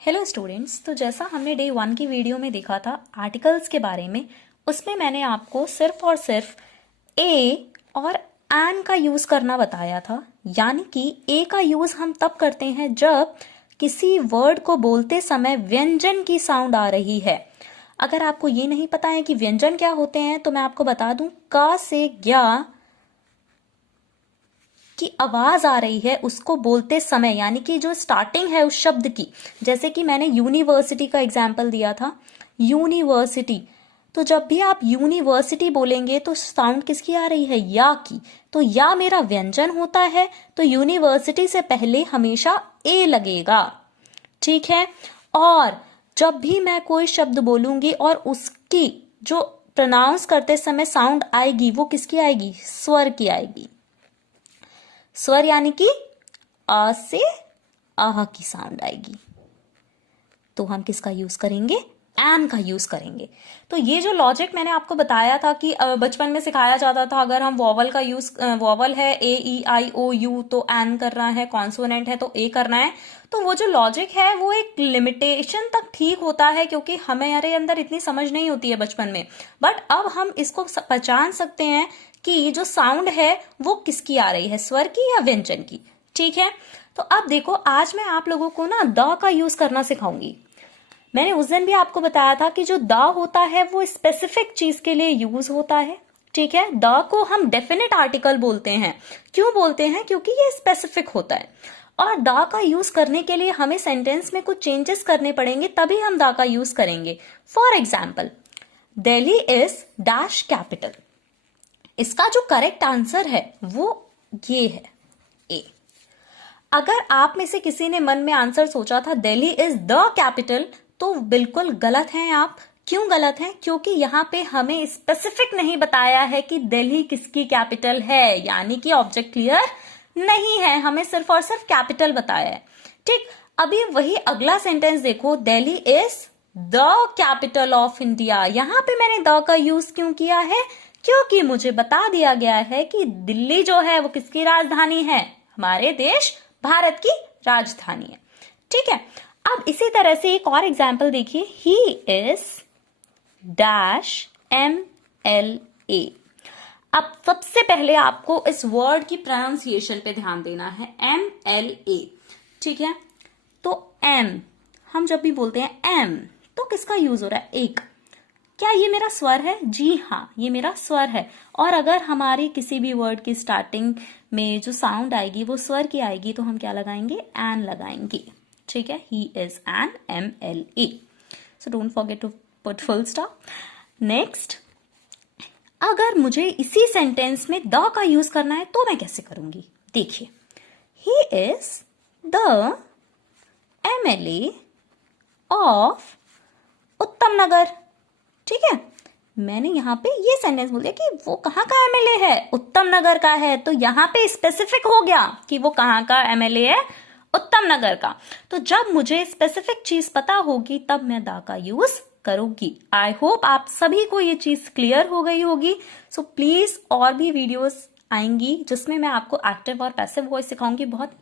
Hello students, तो जैसा हमने डे 1 की वीडियो में देखा था आर्टिकल्स के बारे में, उसमें मैंने आपको सिर्फ और सिर्फ ए और एन का यूज करना बताया था। यानी कि ए का यूज हम तब करते हैं जब किसी वर्ड को बोलते समय व्यंजन की साउंड आ रही है। अगर आपको ये नहीं पता है कि व्यंजन क्या होते हैं तो मैं आपको बता दूं, क से ज्ञ की आवाज आ रही है उसको बोलते समय, यानी कि जो स्टार्टिंग है उस शब्द की। जैसे कि मैंने यूनिवर्सिटी का एग्जाम्पल दिया था, यूनिवर्सिटी। तो जब भी आप यूनिवर्सिटी बोलेंगे तो साउंड किसकी आ रही है? या की। तो या मेरा व्यंजन होता है, तो यूनिवर्सिटी से पहले हमेशा ए लगेगा। ठीक है। और जब भी मैं कोई शब्द बोलूंगी और उसकी जो प्रोनाउंस करते समय साउंड आएगी वो किसकी आएगी? स्वर की आएगी। स्वर यानी कि अ से आह की साउंड आएगी। तो हम किसका यूज करेंगे? एन का यूज करेंगे। तो ये जो लॉजिक मैंने आपको बताया था कि बचपन में सिखाया जाता था, अगर हम वॉवल का यूज, वॉवल है ए ई आई ओ यू तो एन करना है, कॉन्सोनेंट है तो ए करना है। तो वो जो लॉजिक है वो एक लिमिटेशन तक ठीक होता है, क्योंकि हमारे अंदर इतनी समझ नहीं होती है बचपन में। बट अब हम इसको पहचान सकते हैं कि जो साउंड है वो किसकी आ रही है, स्वर की या व्यंजन की। ठीक है। तो अब देखो, आज मैं आप लोगों को ना द का यूज करना सिखाऊंगी। मैंने उस दिन भी आपको बताया था कि जो द होता है वो स्पेसिफिक चीज के लिए यूज होता है। ठीक है। द को हम डेफिनेट आर्टिकल बोलते हैं। क्यों बोलते हैं? क्योंकि ये स्पेसिफिक होता है। और द का यूज करने के लिए हमें सेंटेंस में कुछ चेंजेस करने पड़ेंगे, तभी हम द का यूज करेंगे। For example, Delhi is dash capital. इसका जो करेक्ट आंसर है वो ये है, ए। अगर आप में से किसी ने मन में आंसर सोचा था दिल्ली इज द कैपिटल, तो बिल्कुल गलत हैं आप। क्यों गलत हैं? क्योंकि यहाँ पे हमें स्पेसिफिक नहीं बताया है कि दिल्ली किसकी कैपिटल है, यानी कि ऑब्जेक्ट क्लियर नहीं है, हमें सिर्फ और सिर्फ कैपिटल बताया है। ठीक। अभी वही अगला सेंटेंस देखो, Delhi is the capital of India. यहाँ पे मैंने द का यूज क्यों किया है? क्योंकि मुझे बता दिया गया है कि दिल्ली जो है वो किसकी राजधानी है? हमारे देश भारत की राजधानी है। ठीक है। अब इसी तरह से एक और एग्जाम्पल देखिए, ही इज डैश MLA। अब सबसे पहले आपको इस वर्ड की प्रोनाउंसिएशन पे ध्यान देना है, MLA। ठीक है। तो M, हम जब भी बोलते हैं M, तो किसका यूज हो रहा है? एक। क्या ये मेरा स्वर है? जी हाँ, ये मेरा स्वर है। और अगर हमारी किसी भी वर्ड की स्टार्टिंग में जो साउंड आएगी वो स्वर की आएगी, तो हम क्या लगाएंगे? एन लगाएंगे। ठीक है। He is an MLA। So don't forget to put full stop. Next, अगर मुझे इसी सेंटेंस में द का यूज करना है तो मैं कैसे करूंगी? देखिए, he is the MLA of उत्तम नगर। ठीक है। मैंने यहाँ पे ये सेंटेंस बोल दिया कि वो कहाँ का MLA है? उत्तम नगर का है। तो यहाँ पे स्पेसिफिक हो गया कि वो कहाँ का MLA है? उत्तम नगर का। तो जब मुझे स्पेसिफिक चीज पता होगी तब मैं द का यूज करूंगी। आई होप आप सभी को ये चीज क्लियर हो गई होगी। सो प्लीज और भी वीडियोस आएंगी जिसमें मैं आपको एक्टिव और पैसिव वॉइस सिखाऊंगी। बहुत